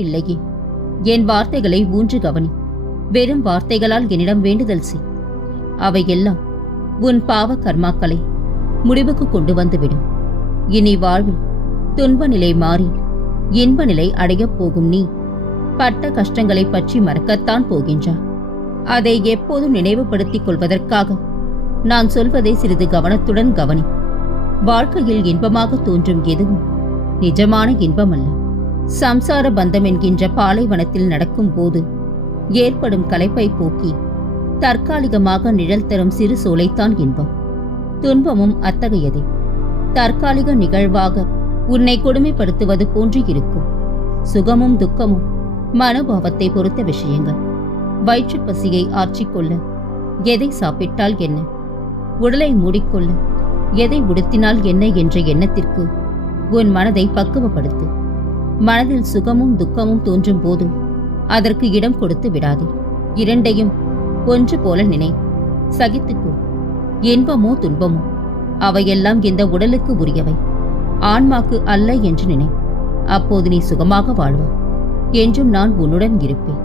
பிள்ளையே, என் வார்த்தைகளை ஊன்று கவனி. வெறும் வார்த்தைகளால் என்னிடம் வேண்டுதல் செய். அவையெல்லாம் உன் பாவ கர்மாக்களை முடிவுக்கு கொண்டு வந்துவிடும். இனி வாழ்வில் துன்ப நிலை மாறி இன்ப நிலை அடையப் போகும் நீ பட்ட கஷ்டங்களை பற்றி மறக்கத்தான் போகின்றாய். அதை எப்போதும் நினைவுபடுத்திக் கொள்வதற்காக நான் சொல்வதை சிறிது கவனத்துடன் கவனி. வாழ்க்கையில் இன்பமாக தோன்றும் எதுவும் நிஜமான இன்பமல்ல. சம்சார பந்தம் என்கின்ற பாலைவனத்தில் நடக்கும் போது ஏற்படும் களைப்பை போக்கி தற்காலிகமாக நிழல் தரும் சிறு சோலைத்தான் இன்பம். துன்பமும் அத்தகையதே. தற்காலிக நிகழ்வாக உன்னை கொடுமைப்படுத்துவது போன்று இருக்கும். சுகமும் துக்கமும் மனோபாவத்தை பொறுத்த விஷயங்கள். வயிற்று பசியை ஆற்றிக்கொள்ள எதை சாப்பிட்டால் என்ன, உடலை மூடிக்கொள்ள எதை உடுத்தினால் என்ன என்ற எண்ணத்திற்கு உன் மனதை பக்குவப்படுத்து. மனதில் சுகமும் துக்கமும் தோன்றும் போது அதற்கு இடம் கொடுத்து விடாதே. இரண்டையும் ஒன்று போல நினை. சகித்துக்கோ. இன்பமோ துன்பமோ அவையெல்லாம் இந்த உடலுக்கு உரியவை, ஆன்மாக்கு அல்ல என்று நினை. அப்போது நீ சுகமாக வாழ்வாய். என்றும் நான் உன்னுடன் இருப்பேன்.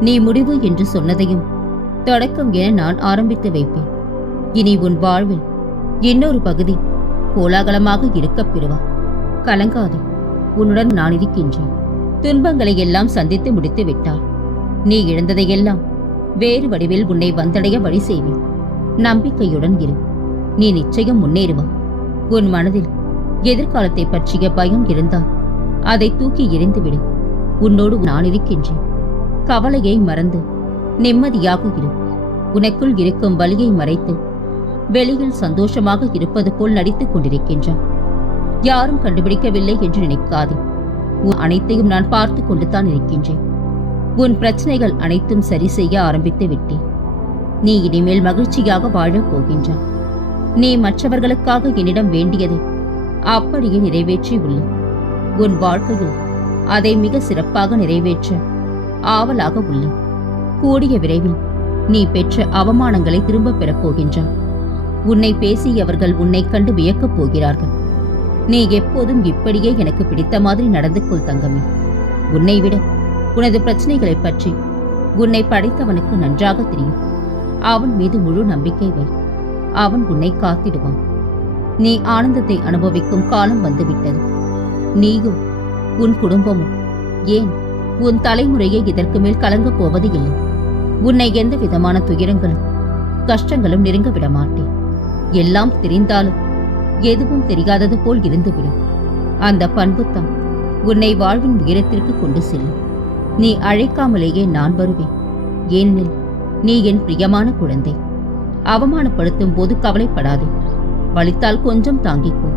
நீ முடிவு என்று சொன்னதையும் தொடக்கம் என நான் ஆரம்பித்து வைப்பேன். இனி உன் வாழ்வில் இன்னொரு பகுதி கோலாகலமாக இருக்கப் பெறுவார். கலங்காதே, உன்னுடன் நான் இருக்கின்றேன். துன்பங்களை எல்லாம் சந்தித்து முடித்து விட்டார். நீ இழந்ததையெல்லாம் வேறு வடிவில் உன்னை வந்தடைய வழி செய்வேன். நம்பிக்கையுடன் இரு. நீ நிச்சயம் முன்னேறுவாய். உன் மனதில் எதிர்காலத்தை பற்றிய பயம் இருந்தால் அதை தூக்கி எறிந்துவிடு. உன்னோடு நான் இருக்கின்றேன். கவலையை மறந்து நிம்மதியாக இரு. உனக்குள் இருக்கும் வலியை மறைத்து வெளியில் சந்தோஷமாக இருப்பது போல் நடித்துக் கொண்டிருக்கின்றான். யாரும் கண்டுபிடிக்கவில்லை என்று நினைக்காதே. உன் அனைத்தையும் நான் பார்த்து கொண்டுதான் இருக்கின்றேன். உன் பிரச்சனைகள் அனைத்தும் சரி செய்ய ஆரம்பித்து விட்டேன். நீ இனிமேல் மகிழ்ச்சியாக வாழப் போகின்றாய். நீ மற்றவர்களுக்காக என்னிடம் வேண்டியதை அப்படியே நிறைவேற்றி உள்ளேன். உன் வாழ்க்கையில் அதை மிக சிறப்பாக நிறைவேற்ற ஆவலாக உள்ளேன். கூடிய விரைவில் நீ பெற்ற அவமானங்களை திரும்பப் பெறப் போகின்றாய். உன்னை பேசியவர்கள் உன்னை கண்டு வியக்கப் போகிறார்கள். நீ எப்போதும் இப்படியே எனக்கு பிடித்த மாதிரி நடந்து கொள் தங்கமே. உன்னை விட உனது பிரச்சனைகளை பற்றி உன்னை படைத்தவனுக்கு நன்றாக தெரியும். அவன் மீது முழு நம்பிக்கை வை. அவன் உன்னை காத்திடுவான். நீ ஆனந்தத்தை அனுபவிக்கும் காலம் வந்துவிட்டது. நீயும் உன் குடும்பமும், ஏன் உன் தலைமுறையை இதற்கு மேல் கலங்கப் போவது இல்லை. உன்னை எந்த விதமான துயரங்களும் கஷ்டங்களும் நெருங்க விட மாட்டேன். எல்லாம் தெரிந்தாலும் எதுவும் தெரியாதது போல் இருந்துவிடும். அந்த பண்புத்தான் உன்னை வாழ்வின் உயரத்திற்கு கொண்டு செல்லும். நீ அழைக்காமலேயே நான் வருவேன். ஏனெனில் நீ என் பிரியமான குழந்தை. அவமானப்படுத்தும் போது கவலைப்படாதே. வலித்தால் கொஞ்சம் தாங்கிக்கோ.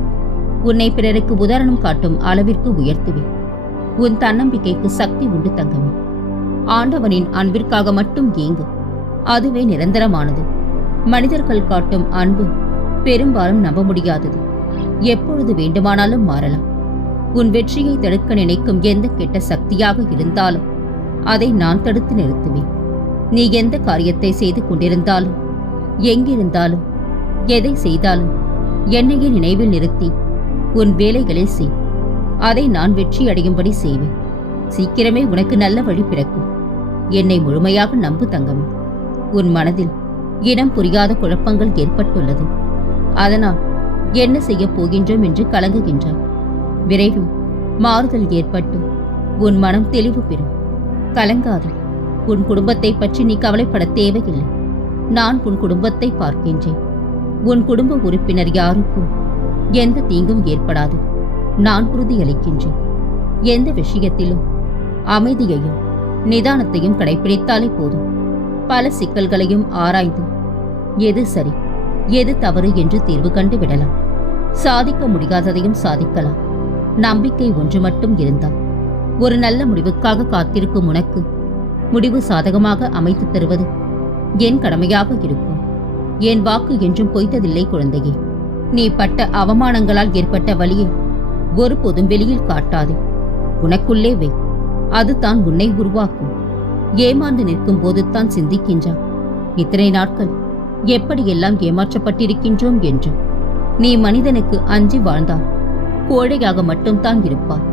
உன்னை பிறருக்கு உதாரணம் காட்டும் அளவிற்கு உயர்த்துவேன். உன் தன்னம்பிக்கைக்கு சக்தி உண்டு தங்கமே. ஆண்டவனின் அன்பிற்காக மட்டும் ஏங்கு. அதுவே நிரந்தரமானது. மனிதர்கள் காட்டும் அன்பு பெரும்பாலும் நம்ப முடியாதது. எப்பொழுது வேண்டுமானாலும் மாறலாம். உன் வெற்றியை தடுக்க நினைக்கும் எந்த கெட்ட சக்தியாக இருந்தாலும் அதை நான் தடுத்து நிறுத்துவேன். நீ எந்த காரியத்தை செய்து கொண்டிருந்தாலும், எங்கிருந்தாலும், எதை செய்தாலும் என்னையே நினைவில் நிறுத்தி உன் வேலைகளை செய். அதை நான் வெற்றி அடையும்படி செய்வேன். சீக்கிரமே உனக்கு நல்ல வழி பிறக்கும். என்னை முழுமையாக நம்பு தங்கமே. உன் மனதில் இனம் புரியாத குழப்பங்கள் ஏற்பட்டுள்ளது. அதனால் என்ன செய்யப் போகின்றோம் என்று கலங்குகின்றாய். விரைவில் மாறுதல் ஏற்பட்டு உன் மனம் தெளிவு பெறும். கலங்காதே. உன் குடும்பத்தை பற்றி நீ கவலைப்பட தேவையில்லை. நான் உன் குடும்பத்தை பார்க்கின்றேன். உன் குடும்ப உறுப்பினர் யாருக்கும் எந்த தீங்கும் ஏற்படாது. நான் உறுதியளிக்கின்றேன். எந்த விஷயத்திலும் அமைதியையும் நிதானத்தையும் கடைபிடித்தாலே போதும். பல சிக்கல்களையும் ஆராய்ந்து எது சரி எது தவறு என்று தீர்வு கண்டு விடலாம். சாதிக்க முடியாததையும் சாதிக்கலாம். நம்பிக்கை ஒன்று மட்டும் இருந்தால் ஒரு நல்ல முடிவுக்காக காத்திருக்கும் உனக்கு முடிவு சாதகமாக அமைத்து தருவது என் கடமையாக இருக்கும். என் வாக்கு என்றும் பொய்த்ததில்லை குழந்தையே. நீ பட்ட அவமானங்களால் ஏற்பட்ட வலியை ஒருபோதும் வெளியில் காட்டாதே. உனக்குள்ளே வை. அதுதான் உன்னை உருவாக்கும். ஏமாந்து நிற்கும் போது தான் சிந்திக்கின்றான், இத்தனை நாட்கள் எப்படியெல்லாம் ஏமாற்றப்பட்டிருக்கின்றோம் என்று. நீ மனிதனுக்கு அஞ்சி வாழ்ந்தால் கோழையாக மட்டும்தான் இருப்பாய்.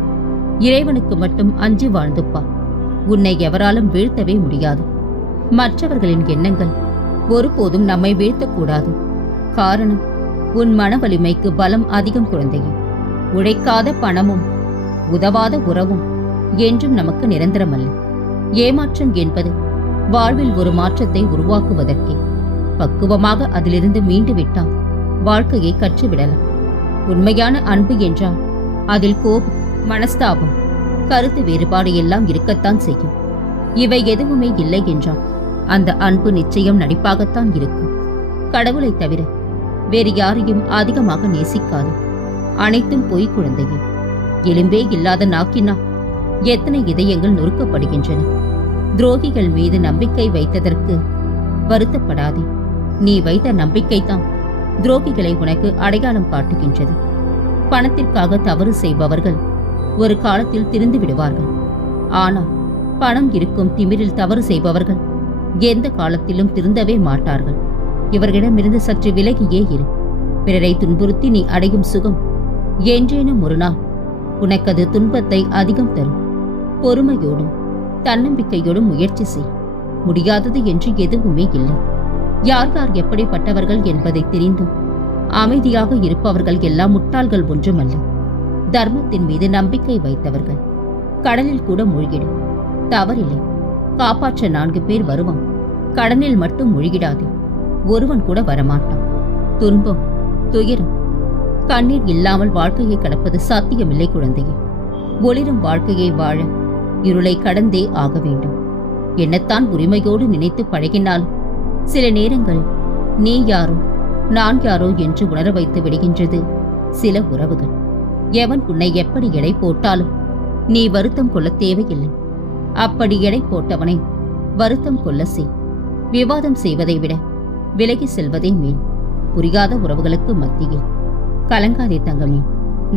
இறைவனுக்கு மட்டும் அஞ்சி வாழ்ந்துப்பார். உன்னை எவராலும் வீழ்த்தவே முடியாது. மற்றவர்களின் எண்ணங்கள் ஒருபோதும் நம்மை வீழ்த்தக்கூடாது. காரணம், உன் மன வலிமைக்கு பலம் அதிகம் குழந்தையே. உழைக்காத பணமும் உதவாத உறவும் என்றும் நமக்கு நிரந்தரமல்ல. ஏமாற்றம் என்பது வாழ்வில் ஒரு மாற்றத்தை உருவாக்குவதற்கே. பக்குவமாக அதிலிருந்து மீண்டு விட்டால் வாழ்க்கையை கற்றுவிடலாம். உண்மையான அன்பு என்றால் அதில் கோபம், மனஸ்தாபம், கருத்து வேறுபாடு எல்லாம் இருக்கத்தான் செய்யும். இவை எதுவுமே இல்லை என்றால் அந்த அன்பு நிச்சயம் நடிப்பாகத்தான் இருக்கும். கடவுளை தவிர வேறு யாரையும் அதிகமாக நேசிக்காது. அனைத்தும் பொய் குழந்தையே. எலும்பே இல்லாத நாக்கினால் எத்தனை இதயங்கள் நொறுக்கப்படுகின்றன. துரோகிகள் மீது நம்பிக்கை வைத்ததற்கு வருத்தப்படாதே. நீ வைத்த நம்பிக்கைதான் துரோகிகளை உனக்கு அடையாளம் காட்டுகின்றது. பணத்திற்காக தவறு செய்பவர்கள் ஒரு காலத்தில் திருந்து விடுவார்கள். ஆனால் பணம் இருக்கும் திமிரில் தவறு செய்பவர்கள் எந்த காலத்திலும் திருந்தவே மாட்டார்கள். இவர்களிடமிருந்து சற்று விலகியே இரு. பிறரை துன்புறுத்தி நீ அடையும் சுகம் என்றேனும் ஒரு நாள் உனக்கது துன்பத்தை அதிகம் தரும். பொறுமையோடும் தன்னம்பிக்கையோடும் முயற்சி செய். முடியாதது என்று எதுவுமே இல்லை. யார் யார் எப்படிப்பட்டவர்கள் என்பதை தெரிந்தும் அமைதியாக இருப்பவர்கள் எல்லாம் முட்டாள்கள் ஒன்றுமல்ல. தர்மத்தின் மீது நம்பிக்கை வைத்தவர்கள் கடலில் கூட மூழ்கிடும். தவறில்லை, காப்பாற்ற 4 பேர் வருவான். கடனில் மட்டும் மூழ்கிடாதே. ஒருவன் கூட வரமாட்டான். துன்பம், துயரம், கண்ணீர் இல்லாமல் வாழ்க்கையை கடப்பது சாத்தியமில்லை குழந்தையே. ஒளிரும் வாழ்க்கையை வாழ இருளை கடந்தே ஆக வேண்டும். என்னத்தான் உரிமையோடு நினைத்து பழகினாலும் சில நேரங்கள் நீ யாரோ நான் யாரோ என்று உணர வைத்து விடுகின்றது சில உறவுகள். எவன் உன்னை எப்படி எடை போட்டாலும் நீ வருத்தம் கொள்ள தேவையில்லை. அப்படி எடை போட்டவனை வருத்தம் கொள்ள செய். விவாதம் செய்வதை விட விலகி செல்வதே மேல். புரியாத உறவுகளுக்கு மத்தியில் கலங்காதே தங்கமே.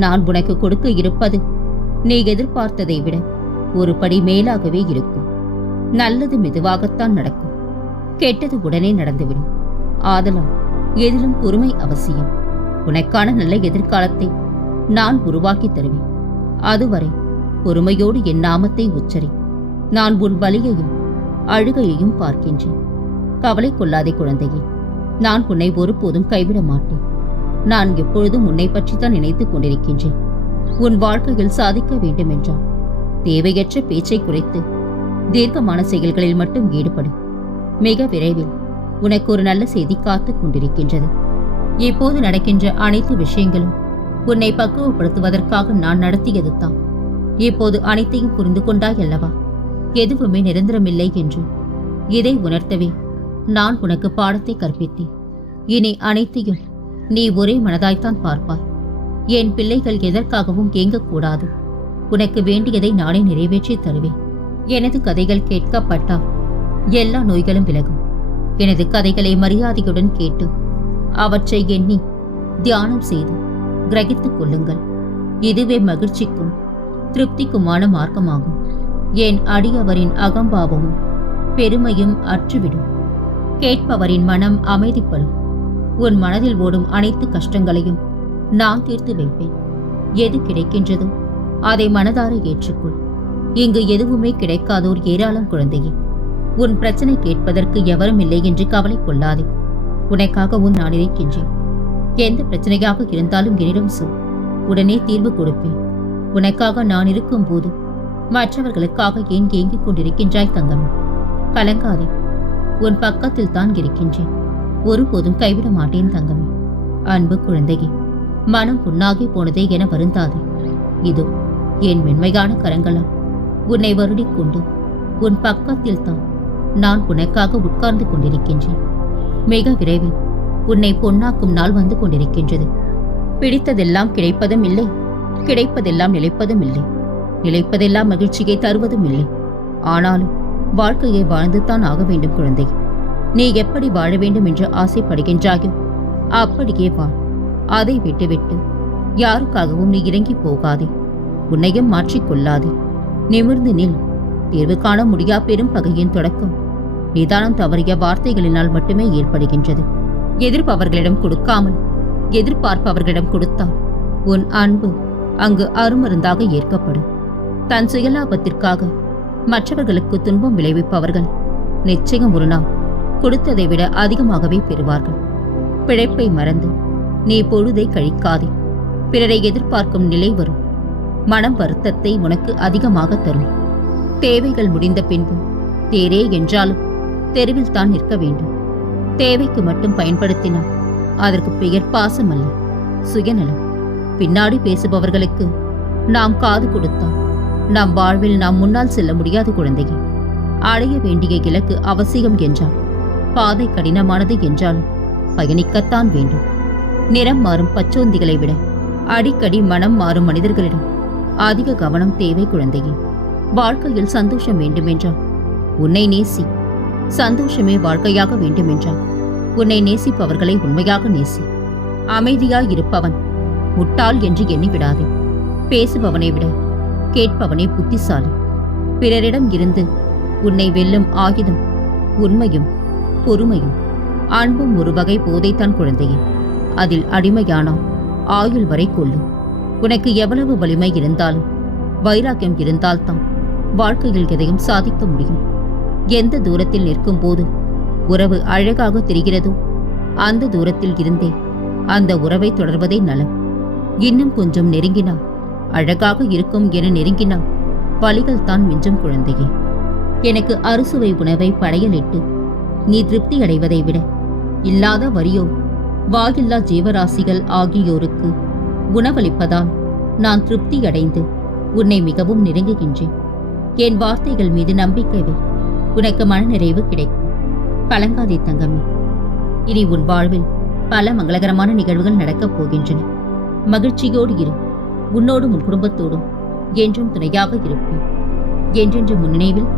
நான் உனக்கு கொடுக்க இருப்பது நீ எதிர்பார்த்ததை விட ஒரு படி மேலாகவே இருக்கும். நல்லது மெதுவாகத்தான் நடக்கும். கெட்டது உடனே நடந்துவிடும். ஆதலால் எதிலும் பொறுமை அவசியம். உனக்கான நல்ல எதிர்காலத்தை நான் உருவாக்கி தருவேன். அதுவரை பொறுமையோடு என் நாமத்தை உச்சரி. நான் உன் வலியையும் அழுகையையும் பார்க்கின்றேன். கவலை கொள்ளாதே குழந்தையே. நான் உன்னை ஒருபோதும் கைவிட மாட்டேன். நான் எப்பொழுதும் உன்னை பற்றித்தான் நினைத்துக் கொண்டிருக்கின்றேன். உன் வாழ்க்கையில் சாதிக்க வேண்டுமென்றால் தேவையற்ற பேச்சை குறைத்து தீர்க்கமான செயல்களில் மட்டும் ஈடுபடு. மிக விரைவில் உனக்கு ஒரு நல்ல செய்தி காத்துக் கொண்டிருக்கின்றது. இப்போது நடக்கின்ற அனைத்து விஷயங்களும் உன்னை பக்குவப்படுத்துவதற்காக நான் நடத்தியது தான். இப்போது அனைத்தையும் புரிந்து கொண்டாய் அல்லவா? எதுவுமே நிரந்தரமில்லை என்று இதை உணர்த்தவே நான் உனக்கு பாடத்தை கற்பித்தேன். இனி அனைத்தையும் நீ ஒரே மனதாய்த்தான் பார்ப்பாய். என் பிள்ளைகள் எதற்காகவும் ஏங்கக்கூடாது. உனக்கு வேண்டியதை நானே நிறைவேற்றி தருவேன். எனது கதைகள் கேட்கப்பட்டால் எல்லா நோய்களும் விலகும். எனது கதைகளை மரியாதையுடன் கேட்டு அவற்றை எண்ணி தியானம் செய்து கிரகித்துக் கொள்ளுங்கள். இதுவே மகிழ்ச்சிக்கும் திருப்திக்குமான மார்க்கமாகும். என் அடியவரின் அகம்பாவமும் பெருமையும் அற்றுவிடும். கேட்பவரின் மனம் அமைதிப்படும். உன் மனதில் ஓடும் அனைத்து கஷ்டங்களையும் நான் தீர்த்து வைப்பேன். எது கிடைக்கின்றதோ அதை மனதார ஏற்றுக்கொள். இங்கு எதுவுமே கிடைக்காதோர் ஏராளம் குழந்தையே. உன் பிரச்சனை கேட்பதற்கு எவரும் இல்லை என்று கவலை கொள்ளாதே. உனக்காகவும் நான் இருக்கின்றேன். எந்த பிரச்சனையாக இருந்தாலும் என்னிடம் சொல். உடனே தீர்வு கொடுப்பேன். உனக்காக நான் இருக்கும் போது மற்றவர்களுக்காக ஏன் ஏங்கிக் கொண்டிருக்கின்றாய் தங்கமே? கலங்காதே. உன் பக்கத்தில் தான் இருக்கின்றேன். ஒருபோதும் கைவிட மாட்டேன் தங்கமே. அன்பு குழந்தையே, மனம் புண்ணாகி போனதே என வருந்தாதே. இதோ என் மென்மையான கரங்களால் உன்னை வருடிக்கொண்டு உன் பக்கத்தில் தான் நான் உனக்காக உட்கார்ந்து கொண்டிருக்கின்றேன். மிக விரைவில் உன்னை பொன்னாக்கும் நாள் வந்து கொண்டிருக்கின்றது. பிடித்ததெல்லாம் கிடைப்பதும் இல்லை, கிடைப்பதெல்லாம் நிலைப்பதும் இல்லை, நிலைப்பதெல்லாம் மகிழ்ச்சியை தருவதும் இல்லை. ஆனாலும் வாழ்க்கையை வாழ்ந்துதான் ஆக வேண்டும் குழந்தை. நீ எப்படி வாழ வேண்டும் என்று ஆசைப்படுகின்றாயோ அப்படியே வாழ். அதை விட்டுவிட்டு யாருக்காகவும் நீ இறங்கி போகாதே. உன்னையும் மாற்றிக்கொள்ளாதே. நிமிர்ந்து நில். தீர்வு காண முடியா பெரும் பகையின் தொடக்கம் நிதானம் தவறிய வார்த்தைகளினால் மட்டுமே ஏற்படுகின்றது. எதிர்ப்பவர்களிடம் கொடுக்காமல் எதிர்பார்ப்பவர்களிடம் கொடுத்தால் உன் அன்பு அங்கு அருமருந்தாக ஏற்கப்படும். தன் சுயலாபத்திற்காக மற்றவர்களுக்கு துன்பம் விளைவிப்பவர்கள் நிச்சயம் ஒரு நாள் கொடுத்ததை விட அதிகமாகவே பெறுவார்கள். பிழைப்பை மறந்து நீ பொழுதை கழிக்காதே. பிறரை எதிர்பார்க்கும் நிலை வரும். மனம் வருத்தத்தை உனக்கு அதிகமாக தரும். தேவைகள் முடிந்த பின்பு தேரே என்றாலும் தெருவில் தான் நிற்க வேண்டும். தேவைக்கு மட்டும் பயன்படுத்தினால் அதற்கு பெயர் பாசம் அல்ல, சுயநலம். பின்னாடி பேசுபவர்களுக்கு நாம் காது கொடுத்தால் நம் வாழ்வில் நாம் முன்னால் செல்ல முடியாது. குழந்தையே, அடைய வேண்டிய இலக்கு அவசியம் என்றால், பாதை கடினமானது என்றாலும் பயணிக்கத்தான் வேண்டும். நிறம் மாறும் பச்சோந்திகளை விட அடிக்கடி மனம் மாறும் மனிதர்களிடம் அதிக கவனம் தேவை. குழந்தையே, வாழ்க்கையில் சந்தோஷம் வேண்டுமென்றால் உன்னை நேசி. சந்தோஷமே வாழ்க்கையாக வேண்டுமென்றால் உன்னை நேசிப்பவர்களை உண்மையாக நேசி. அமைதியாய் இருப்பவன் முட்டாள் என்று எண்ணிவிடாதே. பேசுபவனை விட கேட்பவனே புத்திசாலி. பிறரிடம் இருந்து உன்னை வெல்லும் ஆயுதம் உண்மையும் பொறுமையும் அன்பும் ஒரு வகை போதைத்தான். குழந்தையே, அதில் அடிமையானால் ஆயுள் வரை கொள்ளும். உனக்கு எவ்வளவு வலிமை இருந்தாலும் வைராக்கியம் இருந்தால்தான் வாழ்க்கையில் எதையும் சாதிக்க முடியும். எந்த தூரத்தில் நிற்கும் போது உறவு அழகாக தெரிகிறதோ அந்த தூரத்தில் இருந்தே அந்த உறவை தொடர்வதே நலம். இன்னும் கொஞ்சம் நெருங்கினால் அழகாக இருக்கும் என நெருங்கினால் வலிகள் தான் மிஞ்சும். குழந்தையே, எனக்கு அறுசுவை உணவை படையலிட்டு நீ திருப்தி அடைவதை விட இல்லாத வறியோர் வாயில்லா ஜீவராசிகள் ஆகியோருக்கு உணவளிப்பதால் நான் திருப்தி அடைந்து உன்னை மிகவும் நெருங்குகின்றேன். என் வார்த்தைகள் மீது நம்பிக்கை வை, உனக்கு மனநிறைவு கிடைக்கும். கலங்காதே தங்கமே. இனி உன் வாழ்வில் பல மங்களகரமான நிகழ்வுகள் நடக்கப் போகின்றன. மகிழ்ச்சியோடு இரு. உன்னோடும் உன் குடும்பத்தோடும் என்றும் துணையாக இருப்பேன். என்றென்று முன் நினைவில்